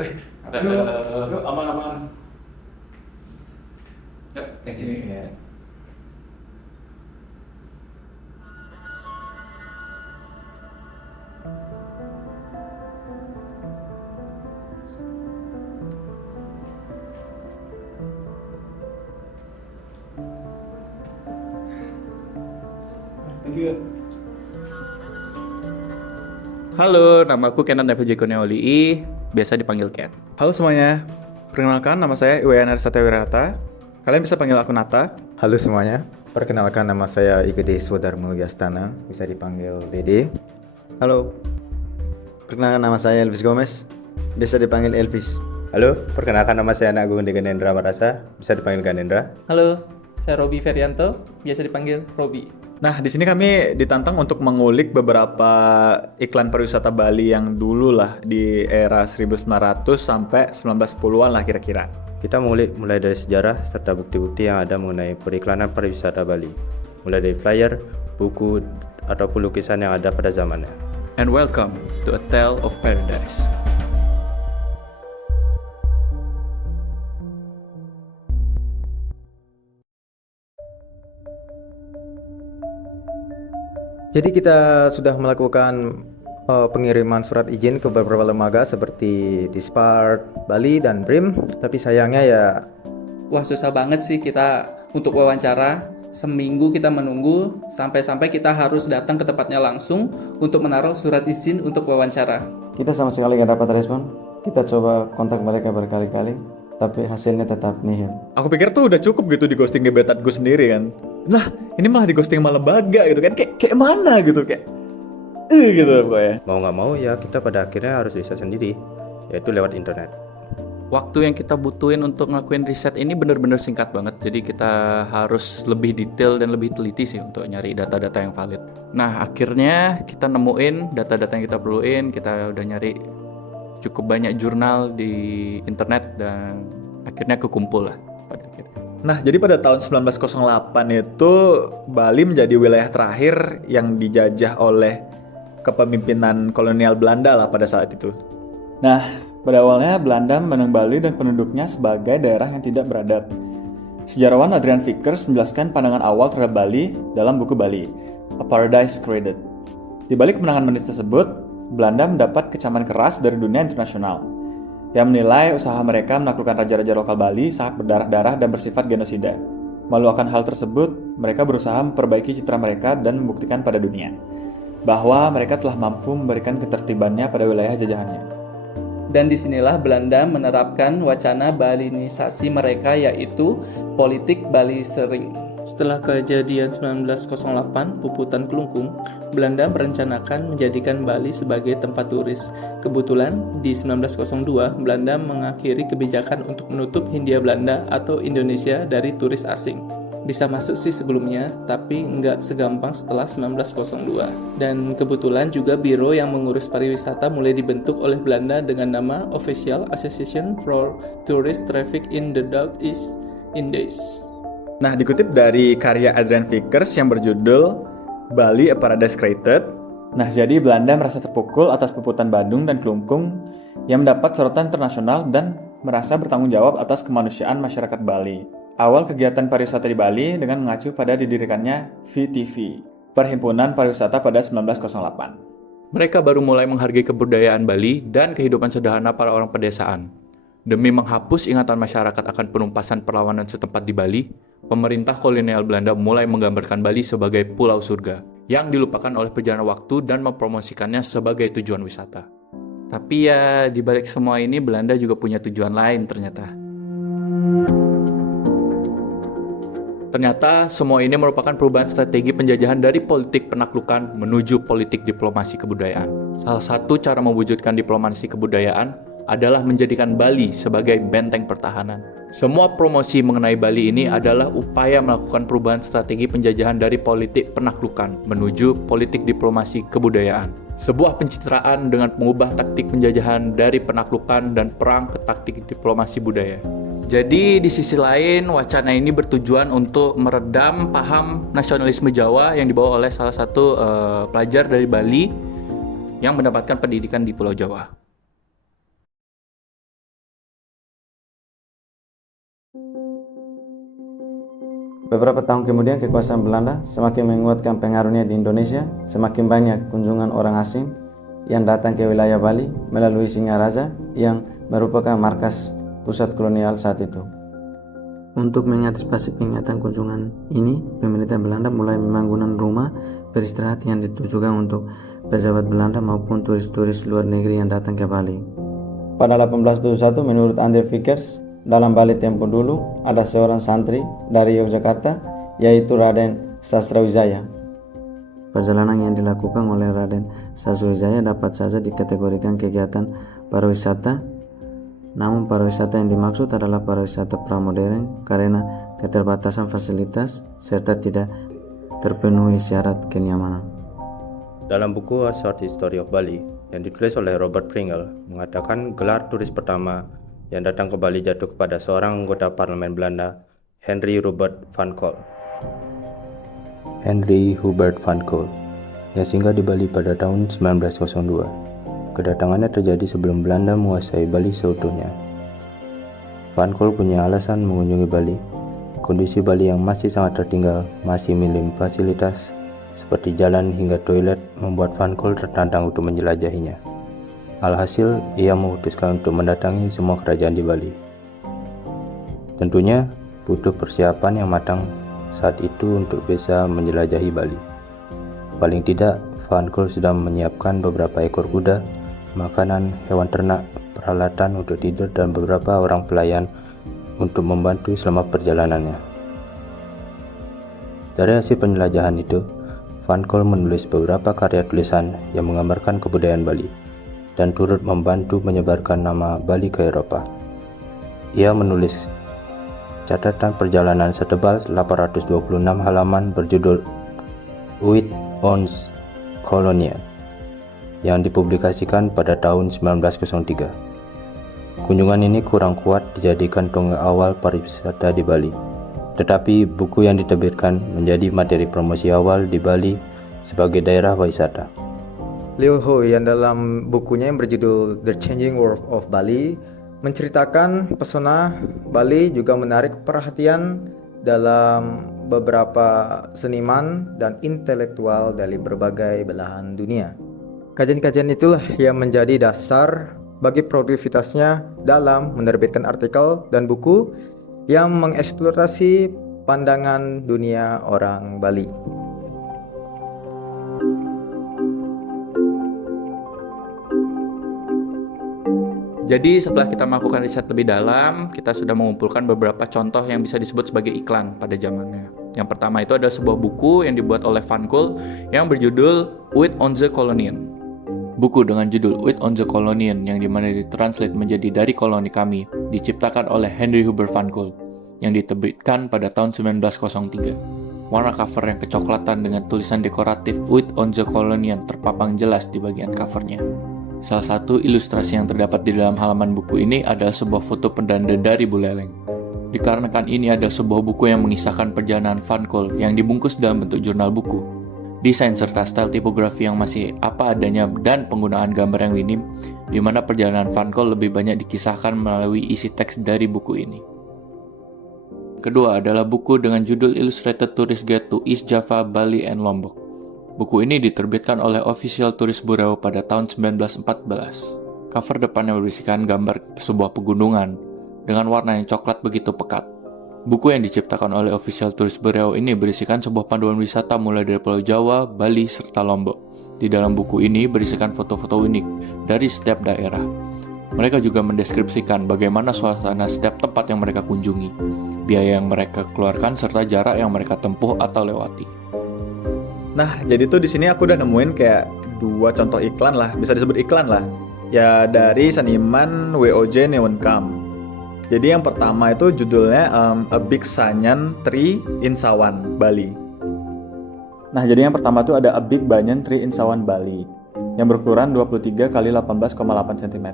Wih, yuk, aman-aman. Yuk, thank you. Ya. Thank you. Halo, nama aku Kenan David Kurniauli, biasa dipanggil Ken. Halo semuanya, perkenalkan nama saya Iwayan Arsatewirata. Kalian bisa panggil aku Nata. Halo semuanya, perkenalkan nama saya Igede Swodarmo Yastana, bisa dipanggil Dede. Halo, perkenalkan nama saya Elvis Gomez, biasa dipanggil Elvis. Halo, perkenalkan nama saya Agung Ganendra Marasa, bisa dipanggil Ganendra. Halo, saya Robi Ferianto, biasa dipanggil Robi. Nah, di sini kami ditantang untuk mengulik beberapa iklan pariwisata Bali yang dulu lah di era 1900 sampai 1910-an lah kira-kira. Kita mulai dari sejarah serta bukti-bukti yang ada mengenai periklanan pariwisata Bali, mulai dari flyer, buku, ataupun lukisan yang ada pada zamannya. And welcome to A Tale of Paradise. Jadi kita sudah melakukan pengiriman surat izin ke beberapa lembaga seperti Dispart, Bali, dan BRIM. Tapi sayangnya ya Wah, susah banget sih kita untuk wawancara. Seminggu kita menunggu, sampai-sampai kita harus datang ke tempatnya langsung untuk menaruh surat izin untuk wawancara. Kita sama sekali nggak dapat respon. Kita coba kontak mereka berkali-kali, tapi hasilnya tetap nihil. Aku pikir tuh udah cukup gitu di ghosting gebetan gue sendiri kan. Nah, ini malah di ghosting sama lembaga gitu kan. Kayak mana gitu, kayak gitu pokoknya. Mau nggak mau ya kita pada akhirnya harus riset sendiri, yaitu lewat internet. Waktu yang kita butuhin untuk ngelakuin riset ini bener-bener singkat banget. Jadi kita harus lebih detail dan lebih teliti sih untuk nyari data-data yang valid. Nah, akhirnya kita nemuin data-data yang kita perluin. Kita udah nyari cukup banyak jurnal di internet dan akhirnya kekumpul lah pada akhirnya. Nah, jadi pada tahun 1908 itu Bali menjadi wilayah terakhir yang dijajah oleh kepemimpinan kolonial Belanda lah pada saat itu. Nah, pada awalnya Belanda memandang Bali dan penduduknya sebagai daerah yang tidak beradab. Sejarawan Adrian Vickers menjelaskan pandangan awal terhadap Bali dalam buku Bali, A Paradise Created. Di balik kemenangan menis tersebut, Belanda mendapat kecaman keras dari dunia internasional yang menilai usaha mereka menaklukkan raja-raja lokal Bali sangat berdarah-darah dan bersifat genosida. Malu akan hal tersebut, mereka berusaha memperbaiki citra mereka dan membuktikan pada dunia bahwa mereka telah mampu memberikan ketertibannya pada wilayah jajahannya. Dan disinilah Belanda menerapkan wacana Balinisasi mereka, yaitu politik Bali Sering. Setelah kejadian 1908 Puputan Kelungkung, Belanda merencanakan menjadikan Bali sebagai tempat turis. Kebetulan di 1902 Belanda mengakhiri kebijakan untuk menutup Hindia Belanda atau Indonesia dari turis asing. Bisa masuk sih sebelumnya, tapi nggak segampang setelah 1902. Dan kebetulan juga biro yang mengurus pariwisata mulai dibentuk oleh Belanda dengan nama Official Association for Tourist Traffic in the Southeast Indies. Nah, dikutip dari karya Adrian Vickers yang berjudul Bali A Paradise Created. Nah, jadi Belanda merasa terpukul atas Puputan Badung dan Kelungkung yang mendapat sorotan internasional dan merasa bertanggung jawab atas kemanusiaan masyarakat Bali. Awal kegiatan pariwisata di Bali dengan mengacu pada didirikannya VTV, Perhimpunan Pariwisata pada 1908. Mereka baru mulai menghargai kebudayaan Bali dan kehidupan sederhana para orang pedesaan. Demi menghapus ingatan masyarakat akan penumpasan perlawanan setempat di Bali, pemerintah kolonial Belanda mulai menggambarkan Bali sebagai pulau surga yang dilupakan oleh perjalanan waktu dan mempromosikannya sebagai tujuan wisata. Tapi ya, di balik semua ini Belanda juga punya tujuan lain ternyata. Ternyata semua ini merupakan perubahan strategi penjajahan dari politik penaklukan menuju politik diplomasi kebudayaan. Salah satu cara mewujudkan diplomasi kebudayaan adalah menjadikan Bali sebagai benteng pertahanan. Semua promosi mengenai Bali ini adalah upaya melakukan perubahan strategi penjajahan dari politik penaklukan menuju politik diplomasi kebudayaan. Sebuah pencitraan dengan mengubah taktik penjajahan dari penaklukan dan perang ke taktik diplomasi budaya. Jadi di sisi lain, wacana ini bertujuan untuk meredam paham nasionalisme Jawa yang dibawa oleh salah satu pelajar dari Bali yang mendapatkan pendidikan di Pulau Jawa. Beberapa tahun kemudian kekuasaan Belanda semakin menguatkan pengaruhnya di Indonesia, semakin banyak kunjungan orang asing yang datang ke wilayah Bali melalui Singaraja yang merupakan markas pusat kolonial saat itu. Untuk mengantisipasi peningkatan kunjungan ini, pemerintah Belanda mulai membangun rumah beristirahat yang ditujukan untuk pejabat Belanda maupun turis-turis luar negeri yang datang ke Bali. Pada 1871, menurut Andre Vickers, dalam Bali tempo dulu ada seorang santri dari Yogyakarta, yaitu Raden Sasrawijaya. Perjalanan yang dilakukan oleh Raden Sasrawijaya dapat saja dikategorikan kegiatan pariwisata, namun pariwisata yang dimaksud adalah pariwisata pramodern karena keterbatasan fasilitas serta tidak terpenuhi syarat kenyamanan. Dalam buku A Short History of Bali yang ditulis oleh Robert Pringle mengatakan gelar turis pertama yang datang ke Bali jatuh kepada seorang anggota parlemen Belanda, Henry Hubert van Col. Henry Hubert van Col yang singgah di Bali pada tahun 1902. Kedatangannya terjadi sebelum Belanda menguasai Bali seutuhnya. Van Col punya alasan mengunjungi Bali. Kondisi Bali yang masih sangat tertinggal, masih minim fasilitas seperti jalan hingga toilet membuat Van Col tertantang untuk menjelajahinya. Alhasil, ia memutuskan untuk mendatangi semua kerajaan di Bali. Tentunya butuh persiapan yang matang saat itu untuk bisa menjelajahi Bali. Paling tidak, Van Col sudah menyiapkan beberapa ekor kuda, makanan, hewan ternak, peralatan untuk tidur, dan beberapa orang pelayan untuk membantu selama perjalanannya. Dari hasil penjelajahan itu, Van Col menulis beberapa karya tulisan yang menggambarkan kebudayaan Bali dan turut membantu menyebarkan nama Bali ke Eropa. Ia menulis catatan perjalanan setebal 826 halaman berjudul Uit ons Kolonial yang dipublikasikan pada tahun 1903. Kunjungan ini kurang kuat dijadikan tonggak awal pariwisata di Bali, tetapi buku yang diterbitkan menjadi materi promosi awal di Bali sebagai daerah wisata. Liu Ho yang dalam bukunya yang berjudul The Changing World of Bali menceritakan pesona Bali juga menarik perhatian dalam beberapa seniman dan intelektual dari berbagai belahan dunia. Kajian-kajian itulah yang menjadi dasar bagi produktivitasnya dalam menerbitkan artikel dan buku yang mengeksplorasi pandangan dunia orang Bali. Jadi setelah kita melakukan riset lebih dalam, kita sudah mengumpulkan beberapa contoh yang bisa disebut sebagai iklan pada zamannya. Yang pertama itu adalah sebuah buku yang dibuat oleh Van Col yang berjudul Uit onze Kolonien. Buku dengan judul Uit onze Kolonien yang dimana ditranslate menjadi Dari Koloni Kami, diciptakan oleh Henry Hubert van Col yang diterbitkan pada tahun 1903. Warna cover yang kecoklatan dengan tulisan dekoratif Uit onze Kolonien terpapang jelas di bagian covernya. Salah satu ilustrasi yang terdapat di dalam halaman buku ini adalah sebuah foto pendanda dari Buleleng. Dikarenakan ini ada sebuah buku yang mengisahkan perjalanan Van Col yang dibungkus dalam bentuk jurnal buku. Desain serta style tipografi yang masih apa adanya dan penggunaan gambar yang minim, di mana perjalanan Van Col lebih banyak dikisahkan melalui isi teks dari buku ini. Kedua adalah buku dengan judul Illustrated Tourist Guide to East Java, Bali, and Lombok. Buku ini diterbitkan oleh Official Tourist Bureau pada tahun 1914. Cover depannya berisikan gambar sebuah pegunungan dengan warna yang coklat begitu pekat. Buku yang diciptakan oleh Official Tourist Bureau ini berisikan sebuah panduan wisata mulai dari Pulau Jawa, Bali, serta Lombok. Di dalam buku ini berisikan foto-foto unik dari setiap daerah. Mereka juga mendeskripsikan bagaimana suasana setiap tempat yang mereka kunjungi, biaya yang mereka keluarkan, serta jarak yang mereka tempuh atau lewati. Nah, jadi tuh di sini aku udah nemuin kayak dua contoh iklan lah, bisa disebut iklan lah. Ya dari seniman WOJ Neonkam. Jadi yang pertama itu judulnya A Big Banyan Tree in Sawan, Bali. Nah, jadi yang pertama tuh ada A Big Banyan Tree in Sawan, Bali yang berukuran 23 x 18,8 cm.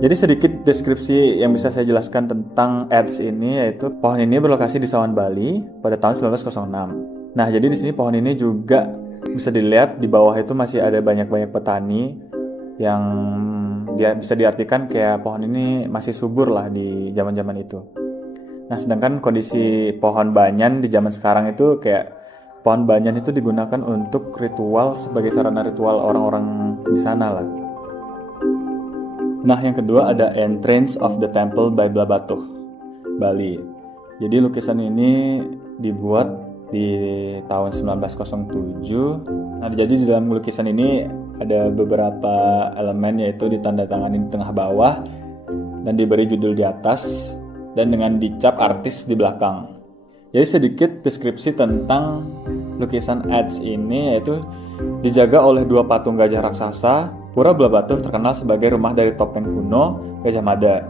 Jadi sedikit deskripsi yang bisa saya jelaskan tentang ads ini, yaitu pohon ini berlokasi di Sawan, Bali pada tahun 1906. Nah, jadi di sini pohon ini juga bisa dilihat di bawah itu masih ada banyak-banyak petani yang dia bisa diartikan kayak pohon ini masih subur lah di zaman-zaman itu. Nah, sedangkan kondisi pohon banyan di zaman sekarang itu kayak pohon banyan itu digunakan untuk ritual sebagai sarana ritual orang-orang di sana lah. Nah, yang kedua ada Entrance of the Temple by Blabatuh, Bali. Jadi lukisan ini dibuat di tahun 1907. Nah, jadi di dalam lukisan ini ada beberapa elemen, yaitu ditandatangani di tengah bawah dan diberi judul di atas dan dengan dicap artis di belakang. Jadi sedikit deskripsi tentang lukisan Ads ini, yaitu dijaga oleh dua patung gajah raksasa. Pura Blabatuh terkenal sebagai rumah dari topeng kuno Gajah Mada.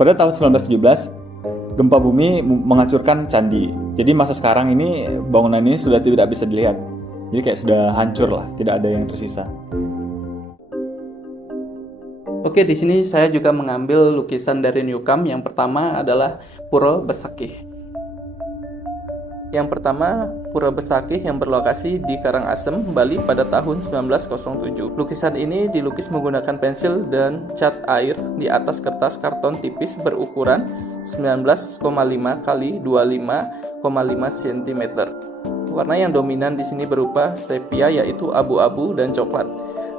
Pada tahun 1917, gempa bumi menghancurkan candi. Jadi masa sekarang ini bangunan ini sudah tidak bisa dilihat. Jadi kayak sudah hancur lah, tidak ada yang tersisa. Oke, di sini saya juga mengambil lukisan dari Newcam. Yang pertama adalah Pura Besakih. Yang pertama, Pura Besakih yang berlokasi di Karangasem, Bali pada tahun 1907. Lukisan ini dilukis menggunakan pensil dan cat air di atas kertas karton tipis berukuran 19,5 x 25,5 cm. Warna yang dominan di sini berupa sepia, yaitu abu-abu dan coklat,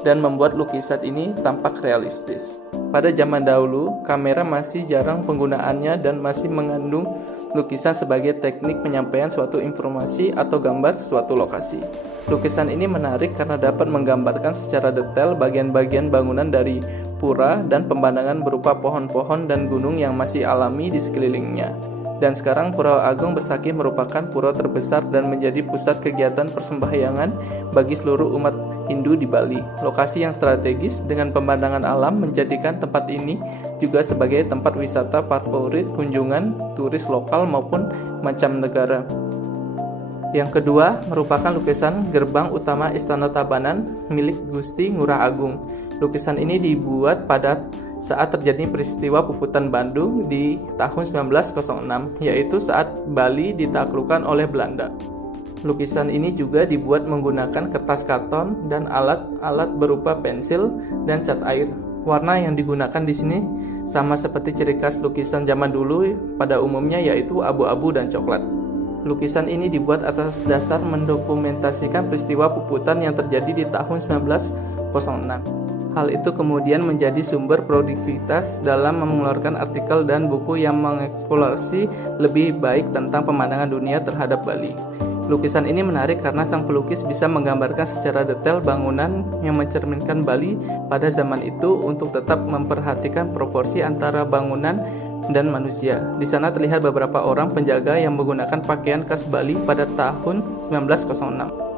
dan membuat lukisan ini tampak realistis. Pada zaman dahulu, kamera masih jarang penggunaannya dan masih mengandung lukisan sebagai teknik penyampaian suatu informasi atau gambar suatu lokasi. Lukisan ini menarik karena dapat menggambarkan secara detail bagian-bagian bangunan dari pura dan pemandangan berupa pohon-pohon dan gunung yang masih alami di sekelilingnya. Dan sekarang Pura Agung Besakih merupakan pura terbesar dan menjadi pusat kegiatan persembahyangan bagi seluruh umat Hindu di Bali. Lokasi yang strategis dengan pemandangan alam menjadikan tempat ini juga sebagai tempat wisata favorit kunjungan turis lokal maupun mancanegara. Yang kedua merupakan lukisan gerbang utama Istana Tabanan milik Gusti Ngurah Agung. Lukisan ini dibuat pada saat terjadi peristiwa Puputan Bandung di tahun 1906, yaitu saat Bali ditaklukkan oleh Belanda. Lukisan ini juga dibuat menggunakan kertas karton dan alat-alat berupa pensil dan cat air. Warna yang digunakan di sini sama seperti ciri khas lukisan zaman dulu pada umumnya, yaitu abu-abu dan coklat. Lukisan ini dibuat atas dasar mendokumentasikan peristiwa Puputan yang terjadi di tahun 1906. Hal itu kemudian menjadi sumber produktivitas dalam mengeluarkan artikel dan buku yang mengeksplorasi lebih baik tentang pemandangan dunia terhadap Bali. Lukisan ini menarik karena sang pelukis bisa menggambarkan secara detail bangunan yang mencerminkan Bali pada zaman itu untuk tetap memperhatikan proporsi antara bangunan dan manusia. Di sana terlihat beberapa orang penjaga yang menggunakan pakaian khas Bali pada tahun 1906.